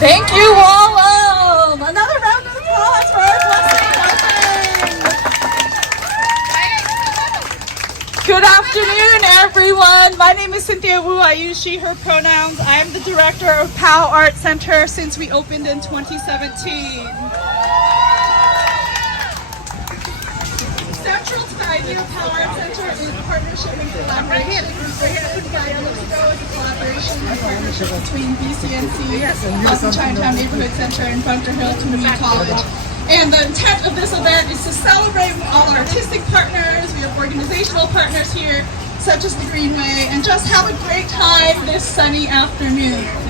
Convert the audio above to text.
Thank you, Wallum! Another round of applause for our blessing. Good afternoon, everyone. My name is Cynthia Wu. I use she, her pronouns. I am the director of Pao Arts Center since we opened in 2017. Central to the idea of Pao Arts Center is partnership and collaboration. Collaboration and partnership between BCNC, Boston Chinatown Neighborhood Center, and Bunker Hill Community College. And the intent of this event is to celebrate all our artistic partners. We have organizational partners here, such as the Greenway, and just have a great time this sunny afternoon.